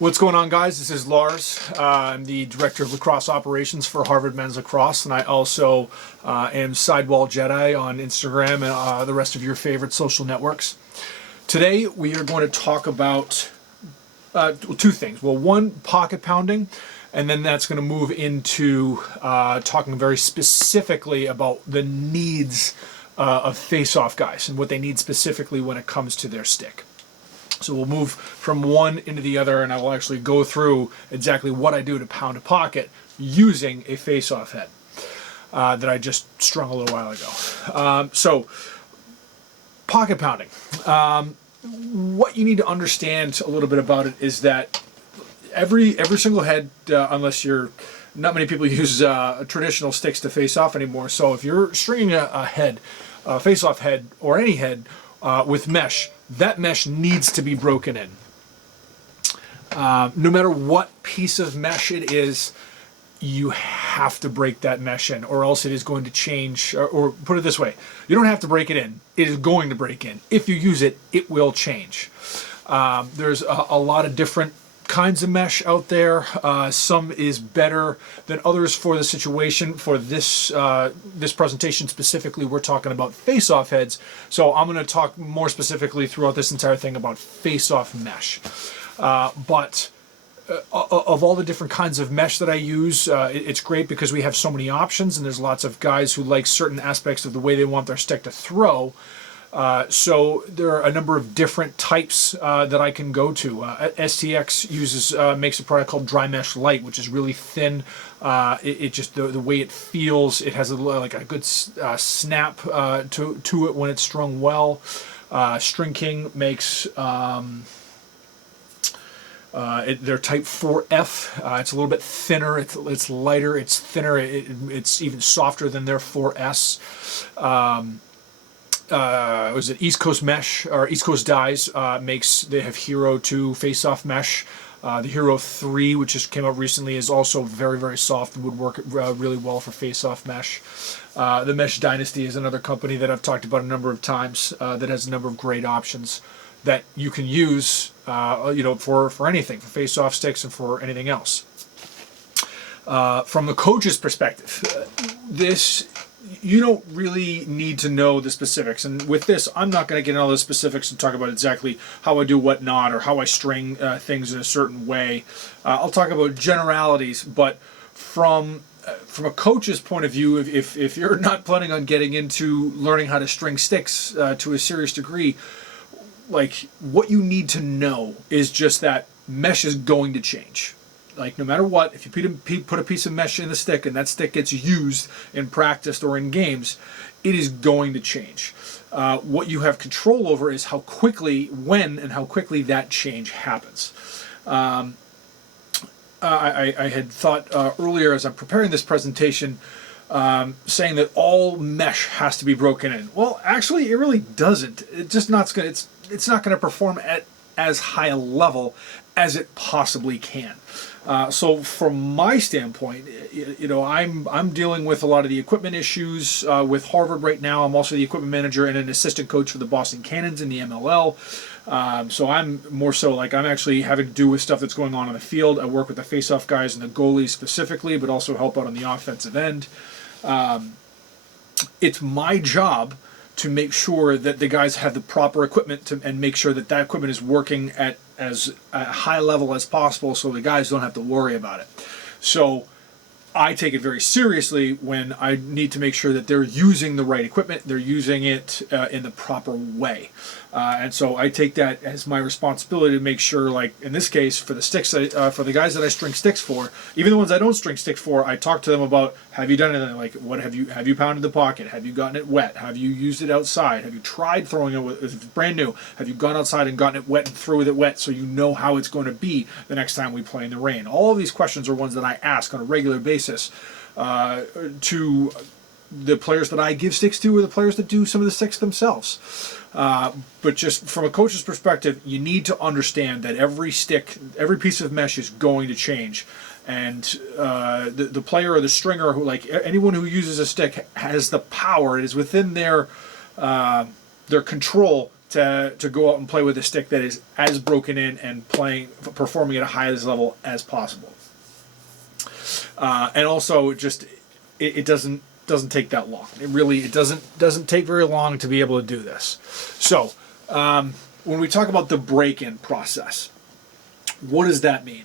What's going on, guys? This is Lars. I'm the Director of Lacrosse Operations for Harvard Men's Lacrosse, and I also am SideWall Jedi on Instagram and the rest of your favorite social networks. Today, we are going to talk about two things. Well, one, pocket pounding, and then that's going to move into talking very specifically about the needs of face-off guys and what they need specifically when it comes to their stick. So we'll move from one into the other, and I will actually go through exactly what I do to pound a pocket using a face-off head that I just strung a little while ago. So pocket pounding. What you need to understand a little bit about it is that every single head, unless you're not many people use traditional sticks to face off anymore. So if you're stringing a head, a face-off head, or any head with mesh, that mesh needs to be broken in. No matter what piece of mesh it is, you have to break that mesh in, or else it is going to change. Or put it this way, you don't have to break it in. It is going to break in. If you use it, it will change. There's a lot of different kinds of mesh out there. Some is better than others for the situation. For this this presentation specifically, we're talking about face-off heads. So I'm going to talk more specifically throughout this entire thing about face-off mesh. But of all the different kinds of mesh that I use, it's great because we have so many options, and there's lots of guys who like certain aspects of the way they want their stick to throw. So there are a number of different types that I can go to. STX makes a product called Dry Mesh Light, which is really thin. It just the way it feels, it has like a good snap to it when it's strung well. String King makes they're type 4F. It's a little bit thinner. It's lighter. It's thinner. It's even softer than their 4S. Was it East Coast Mesh or East Coast Dyes they have Hero 2 face-off mesh. The Hero 3, which just came out recently, is also very, very soft and would work really well for face-off mesh. The Mesh Dynasty is another company that I've talked about a number of times that has a number of great options that you can use for anything, for face-off sticks and for anything else. From the coach's perspective, you don't really need to know the specifics. And with this, I'm not going to get into all the specifics and talk about exactly how I do what not, or how I string things in a certain way. I'll talk about generalities, but from a coach's point of view, if you're not planning on getting into learning how to string sticks to a serious degree, like, what you need to know is just that mesh is going to change. Like, no matter what, if you put a piece of mesh in the stick and that stick gets used in practice or in games, it is going to change. What you have control over is how quickly that change happens. I had thought earlier as I'm preparing this presentation, saying that all mesh has to be broken in. Well, actually, it really doesn't. It's not going to perform at as high a level as it possibly can. So from my standpoint, I'm dealing with a lot of the equipment issues with Harvard right now. I'm also the equipment manager and an assistant coach for the Boston Cannons in the MLL. So I'm more so like I'm actually having to do with stuff that's going on the field. I work with the face-off guys and the goalies specifically, but also help out on the offensive end. It's my job to make sure that the guys have the proper equipment and make sure that equipment is working at as high level as possible, so the guys don't have to worry about it. So I take it very seriously when I need to make sure that they're using the right equipment, they're using it in the proper way. And so I take that as my responsibility to make sure, like in this case, for the sticks, for the guys that I string sticks for, even the ones I don't string sticks for, I talk to them about, have you done anything? Like, what have you pounded the pocket? Have you gotten it wet? Have you used it outside? Have you tried throwing it if it's brand new? Have you gone outside and gotten it wet and threw it wet so you know how it's going to be the next time we play in the rain? All of these questions are ones that I ask on a regular basis to the players that I give sticks to, or the players that do some of the sticks themselves. But just from a coach's perspective, you need to understand that every every piece of mesh is going to change. And the player or the stringer, who, like anyone who uses a stick, has the power. It is within their control to go out and play with a stick that is as broken in and performing at a highest level as possible. And also, just it doesn't take that long. It doesn't take very long to be able to do this. So when we talk about the break-in process, what does that mean?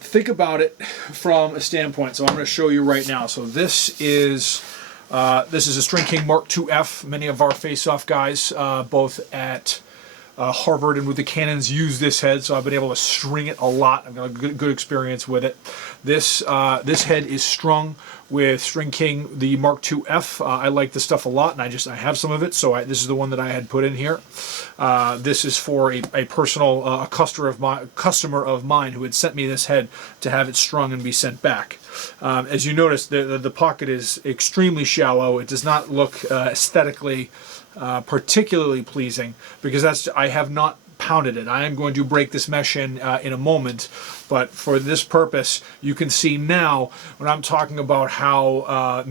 Think about it from a standpoint. So I'm going to show you right now. So this is a String King Mark II-F. Many of our Faceoff guys, both at Harvard and with the cannons, use this head, so I've been able to string it a lot. I've got a good experience with it. This head is strung with String King, the Mark II-F. I like this stuff a lot, and I have some of it, so this is the one that I had put in here. This is for a personal customer of mine who had sent me this head to have it strung and be sent back. As you notice, the pocket is extremely shallow. It does not look aesthetically particularly pleasing, because I have not pounded it. I am going to break this mesh in a moment, but for this purpose, you can see now when I'm talking about how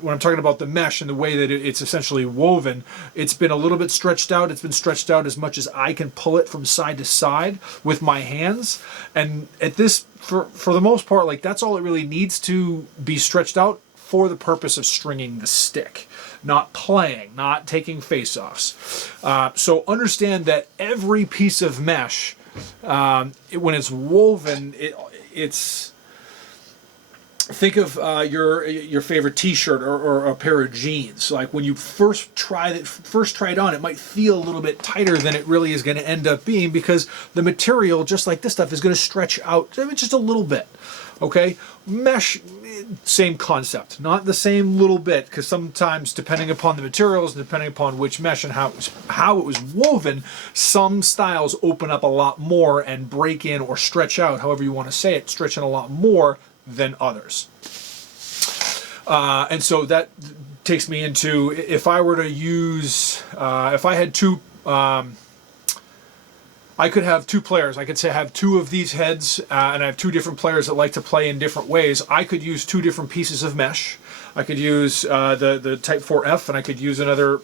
when I'm talking about the mesh and the way that it's essentially woven, it's been a little bit stretched out. It's been stretched out as much as I can pull it from side to side with my hands. And at this, for the most part, like, that's all it really needs to be stretched out for the purpose of stringing the stick, not playing, not taking face-offs. So understand that every piece of mesh, when it's woven, it's... Think of your favorite T-shirt or a pair of jeans. Like, when you first try it on, it might feel a little bit tighter than it really is going to end up being, because the material, just like this stuff, is going to stretch out just a little bit. Okay, mesh, same concept, not the same little bit, because sometimes, depending upon the materials, depending upon which mesh and how it was woven, some styles open up a lot more and break in or stretch out, however you want to say it, stretch in a lot more than others. And so that takes me into, if I were to use, if I had two, I could have two players. I could say I have two of these heads, and I have two different players that like to play in different ways. I could use two different pieces of mesh. I could use the Type 4F, and I could use another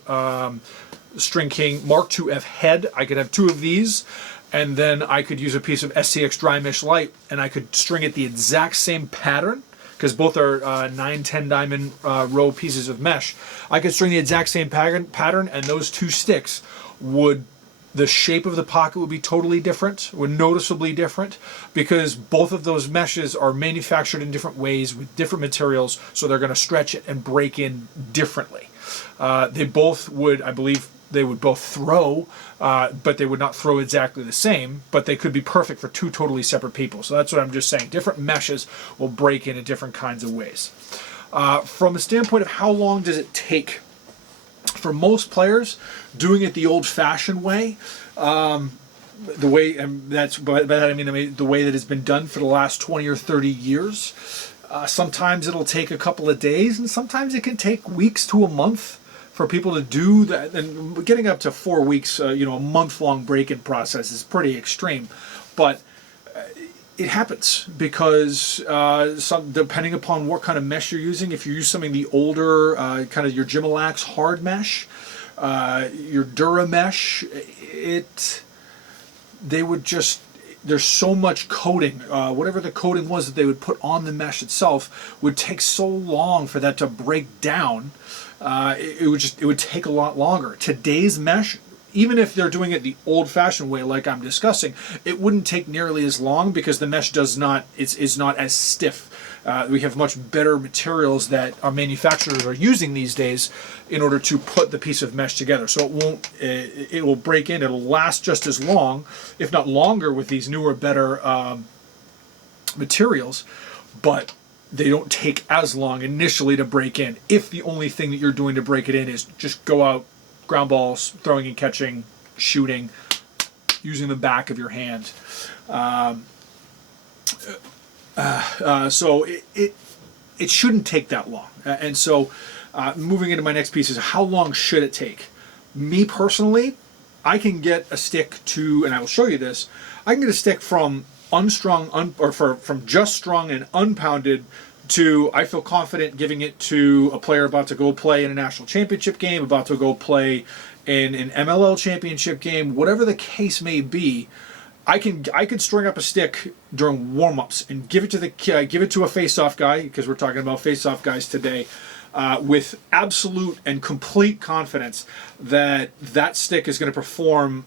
String King Mark II-F head. I could have two of these, and then I could use a piece of SCX Dry Mesh Light, and I could string it the exact same pattern, because both are 9-10 diamond row pieces of mesh. I could string the exact same pattern, and those two sticks the shape of the pocket would be totally different, would noticeably different, because both of those meshes are manufactured in different ways with different materials, so they're going to stretch it and break in differently. They both would, I believe, they would both throw, but they would not throw exactly the same, but they could be perfect for two totally separate people. So that's what I'm just saying. Different meshes will break in different kinds of ways. From a standpoint of how long does it take, for most players, doing it the old-fashioned way, the way, and that's by that I mean the way that it's been done for the last 20 or 30 years. Sometimes it'll take a couple of days, and sometimes it can take weeks to a month for people to do that. And getting up to 4 weeks, a month-long break-in process is pretty extreme, but it happens because depending upon what kind of mesh you're using, if you use something the older, kind of your Gimalax hard mesh, your Dura mesh, there's so much coating, whatever the coating was that they would put on the mesh itself would take so long for that to break down. It would take a lot longer. Today's mesh, even if they're doing it the old-fashioned way, like I'm discussing, it wouldn't take nearly as long, because the mesh is not as stiff. We have much better materials that our manufacturers are using these days in order to put the piece of mesh together. So it will break in. It'll last just as long, if not longer, with these newer, better materials, but they don't take as long initially to break in, if the only thing that you're doing to break it in is just go out, ground balls, throwing and catching, shooting, using the back of your hand. So it shouldn't take that long. And so moving into my next piece is, how long should it take? Me personally, I can get a stick to, and I will show you this, I can get a stick from unstrung, from just strung and unpounded to, I feel confident giving it to a player about to go play in a national championship game, about to go play in an MLL championship game, whatever the case may be, I could string up a stick during warm-ups and give it to a face-off guy, because we're talking about face-off guys today, with absolute and complete confidence that that stick is going to perform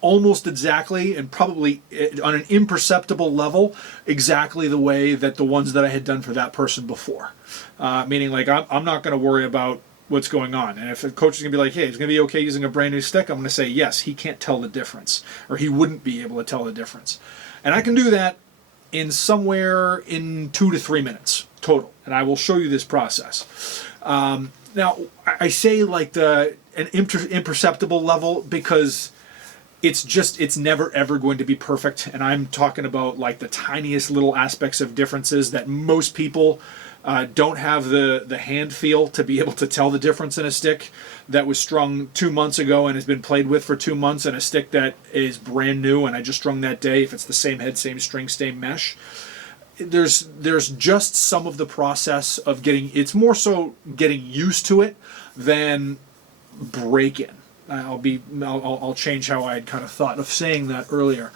almost exactly, and probably on an imperceptible level, exactly the way that the ones that I had done for that person before. Meaning, like, I'm not going to worry about what's going on. And if a coach is going to be like, hey, it's going to be okay using a brand new stick, I'm going to say, yes, he can't tell the difference, or he wouldn't be able to tell the difference. And I can do that in somewhere in 2 to 3 minutes total. And I will show you this process. Now, I say like an imperceptible level because it's never ever going to be perfect. And I'm talking about like the tiniest little aspects of differences that most people don't have the hand feel to be able to tell the difference in a stick that was strung 2 months ago and has been played with for 2 months, and a stick that is brand new and I just strung that day, if it's the same head, same string, same mesh. There's just some of the process of it's more so getting used to it than break-in. I'll change how I had kind of thought of saying that earlier.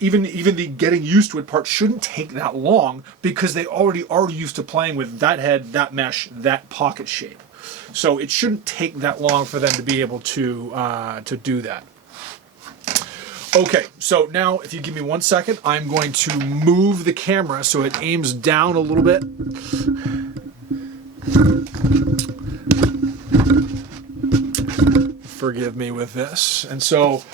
Even the getting used to it part shouldn't take that long, because they already are used to playing with that head, that mesh, that pocket shape. So it shouldn't take that long for them to be able to do that. Okay, so now if you give me 1 second, I'm going to move the camera so it aims down a little bit. Forgive me with this. And so,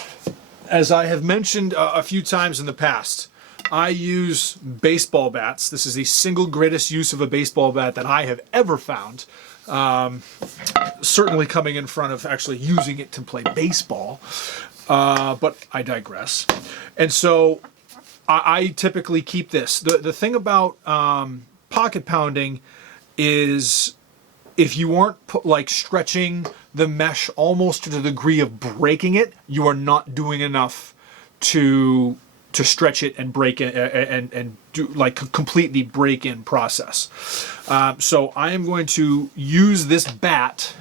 as I have mentioned a few times in the past, I use baseball bats. This is the single greatest use of a baseball bat that I have ever found. Certainly coming in front of actually using it to play baseball. But I digress. And so I typically keep this. The thing about pocket pounding is, if you aren't like stretching the mesh almost to the degree of breaking it, you are not doing enough to stretch it and break it and do like completely break-in process. So I am going to use this bat,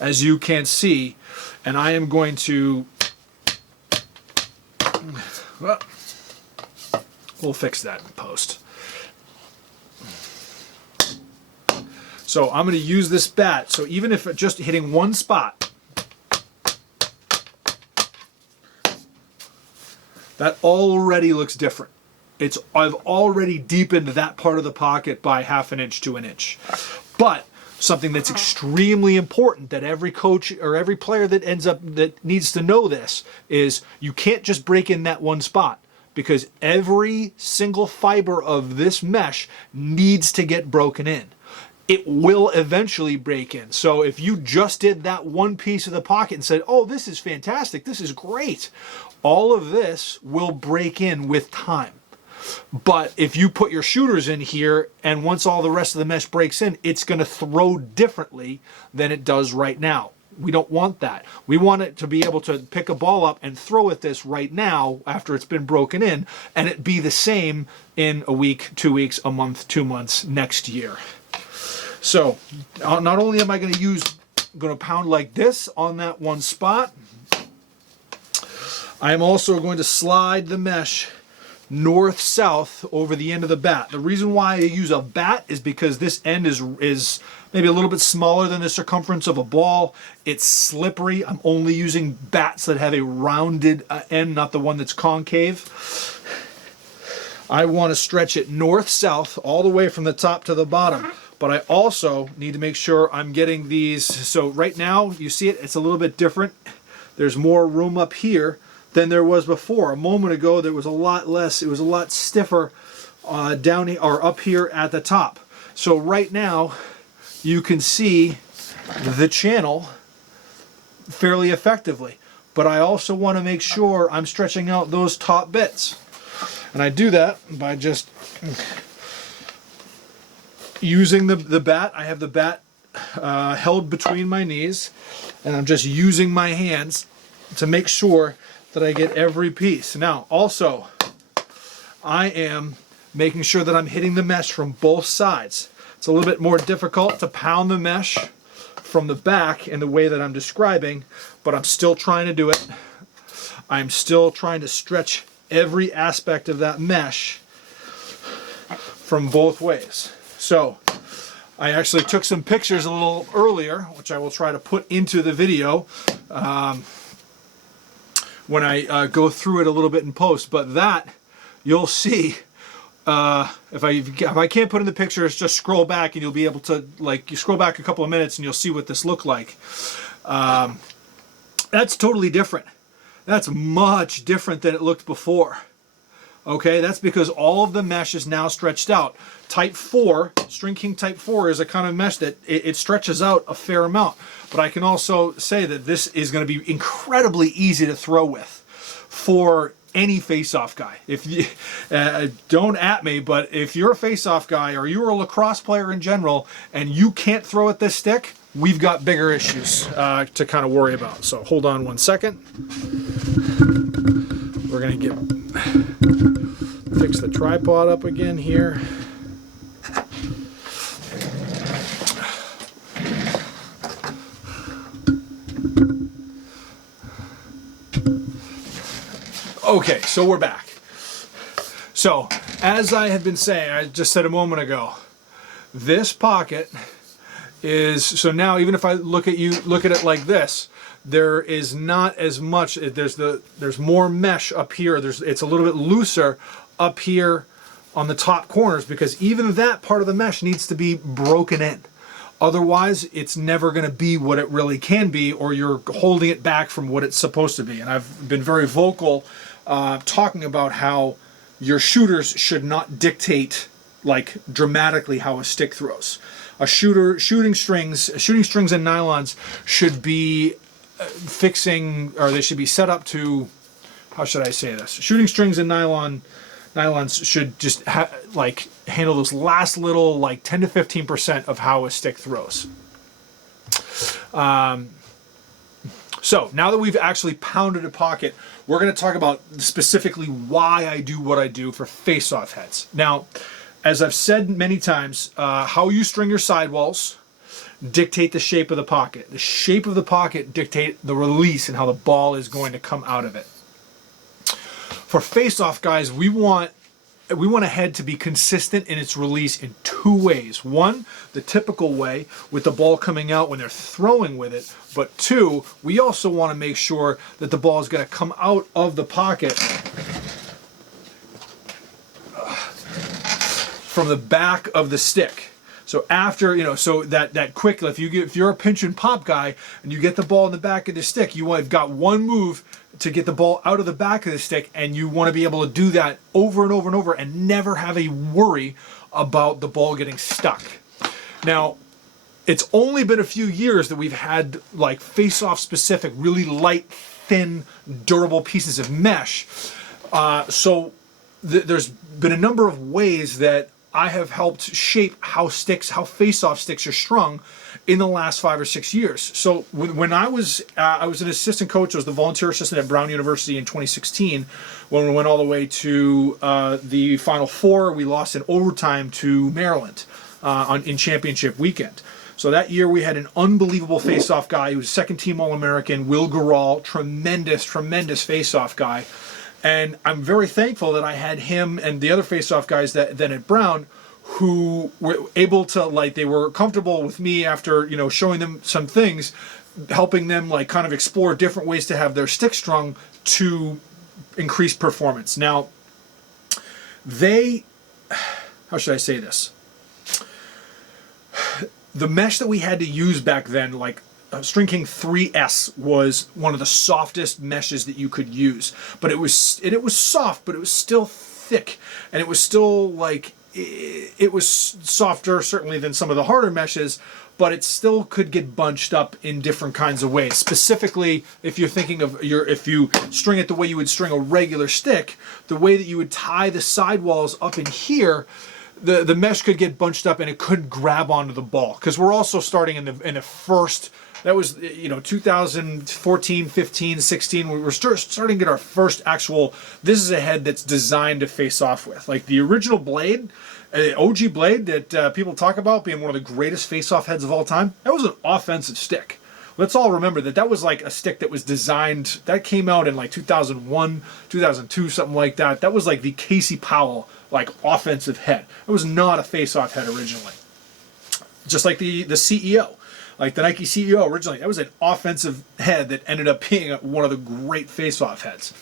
as you can see, and I am going to, well, we'll fix that in post. So I'm going to use this bat. So even if it's just hitting one spot, that already looks different. I've already deepened that part of the pocket by 1/2 inch to 1 inch. But something that's extremely important that every coach or every player that needs to know this is, you can't just break in that one spot, because every single fiber of this mesh needs to get broken in. It will eventually break in. So if you just did that one piece of the pocket and said, oh, this is fantastic, this is great, all of this will break in with time. But if you put your shooters in here, and once all the rest of the mesh breaks in, it's going to throw differently than it does right now. We don't want that. We want it to be able to pick a ball up and throw at this right now after it's been broken in, and it be the same in a week, 2 weeks, a month, 2 months, next year. So not only am I going to pound like this on that one spot, I am also going to slide the mesh north-south over the end of the bat. The reason why I use a bat is because this end is maybe a little bit smaller than the circumference of a ball. It's slippery. I'm only using bats that have a rounded end, not the one that's concave. I want to stretch it north-south all the way from the top to the bottom. But I also need to make sure I'm getting these. So right now, you see it, it's a little bit different. There's more room up here than there was before. A moment ago, there was a lot less. It was a lot stiffer down here, or up here at the top. So right now, you can see the channel fairly effectively. But I also want to make sure I'm stretching out those top bits. And I do that by just using the bat. I have the bat held between my knees, and I'm just using my hands to make sure that I get every piece. Now, also, I am making sure that I'm hitting the mesh from both sides. It's a little bit more difficult to pound the mesh from the back in the way that I'm describing, but I'm still trying to do it. I'm still trying to stretch every aspect of that mesh from both ways. So I actually took some pictures a little earlier, which I will try to put into the video when I go through it a little bit in post. But that, you'll see, if I can't put in the pictures, just scroll back and you'll be able to, like, you scroll back a couple of minutes and you'll see what this looked like. That's totally different. That's much different than it looked before. Okay, that's because all of the mesh is now stretched out. Type 4, String King Type 4 is a kind of mesh that it stretches out a fair amount. But I can also say that this is going to be incredibly easy to throw with for any face-off guy. If you don't at me, but if you're a face-off guy or you're a lacrosse player in general and you can't throw at this stick, we've got bigger issues to kind of worry about. So hold on one second. We're going to fix the tripod up again here. Okay, so we're back. So, as I have been saying, I just said a moment ago, this pocket is, so now even if I look at it like this, there is not as much, there's more mesh up here, it's a little bit looser up here on the top corners, because even that part of the mesh needs to be broken in. Otherwise, it's never going to be what it really can be, or you're holding it back from what it's supposed to be. And I've been very vocal talking about how your shooters should not dictate, like, dramatically how a stick throws. Shooting strings and nylons should be they should be set up to, how should I say this? Shooting strings and nylons should just handle those last little, like, 10 to 15% of how a stick throws. So now that we've actually pounded a pocket, we're going to talk about specifically why I do what I do for face-off heads. Now, as I've said many times, how you string your sidewalls dictate the shape of the pocket. The shape of the pocket dictate the release and how the ball is going to come out of it. For face-off guys, we want a head to be consistent in its release in two ways. One, the typical way, with the ball coming out when they're throwing with it. But two, we also want to make sure that the ball is going to come out of the pocket from the back of the stick. So after, so that quick, if you're a pinch and pop guy and you get the ball in the back of the stick, you've got one move to get the ball out of the back of the stick, and you want to be able to do that over and over and over and never have a worry about the ball getting stuck. Now, it's only been a few years that we've had, like, face-off specific, really light, thin, durable pieces of mesh. So there's been a number of ways that I have helped shape how face-off sticks are strung in the last 5 or 6 years. So when I was an assistant coach, I was the volunteer assistant at Brown University in 2016, when we went all the way to the Final Four. We lost in overtime to Maryland in championship weekend. So that year we had an unbelievable face-off guy. He was second-team All-American, Will Gural, tremendous face-off guy. And I'm very thankful that I had him and the other face-off guys then at Brown, who were able to, they were comfortable with me after, showing them some things, helping them, kind of explore different ways to have their stick strung to increase performance. Now, how should I say this? The mesh that we had to use back then, String King 3S was one of the softest meshes that you could use, but it was soft, but it was still thick, and it was still it was softer certainly than some of the harder meshes, but it still could get bunched up in different kinds of ways. Specifically, if you're thinking of if you string it the way you would string a regular stick, the way that you would tie the sidewalls up in here, the mesh could get bunched up and it couldn't grab onto the ball, because we're also starting in the first. That was, 2014, 15, 16. We were starting to get our first actual, this is a head that's designed to face off with. Like the original blade, OG blade that people talk about being one of the greatest face-off heads of all time, that was an offensive stick. Let's all remember that that was like a stick that was designed, that came out in like 2001, 2002, something like that. That was like the Casey Powell, like, offensive head. It was not a face-off head originally. Just like the CEO. Like the Nike CEO originally, that was an offensive head that ended up being one of the great face-off heads.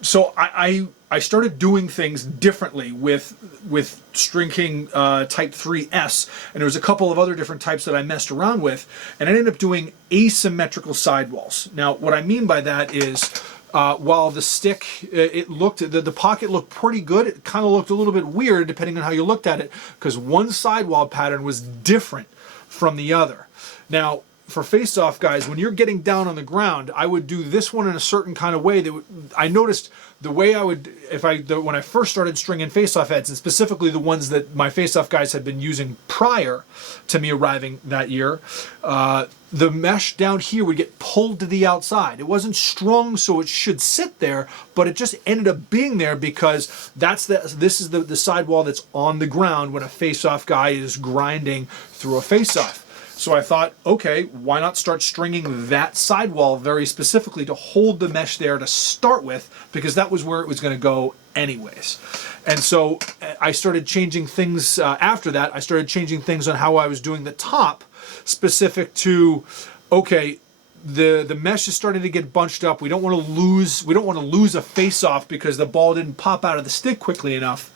So I started doing things differently with String King Type 3S, and there was a couple of other different types that I messed around with, and I ended up doing asymmetrical sidewalls. Now, what I mean by that is, while the stick, the pocket looked pretty good, it kind of looked a little bit weird depending on how you looked at it, because one sidewall pattern was different from the other. Now, for face-off guys, when you're getting down on the ground, I would do this one in a certain kind of way. I noticed the way I would, when I first started stringing face-off heads, and specifically the ones that my face-off guys had been using prior to me arriving that year, the mesh down here would get pulled to the outside. It wasn't strong, so it should sit there, but it just ended up being there because this is the sidewall that's on the ground when a face-off guy is grinding through a face-off. So I thought, okay, why not start stringing that sidewall very specifically to hold the mesh there to start with, because that was where it was going to go anyways. And so I started changing things after that. I started changing things on how I was doing the top, specific to, okay, the mesh is starting to get bunched up. We don't want to lose a face-off because the ball didn't pop out of the stick quickly enough.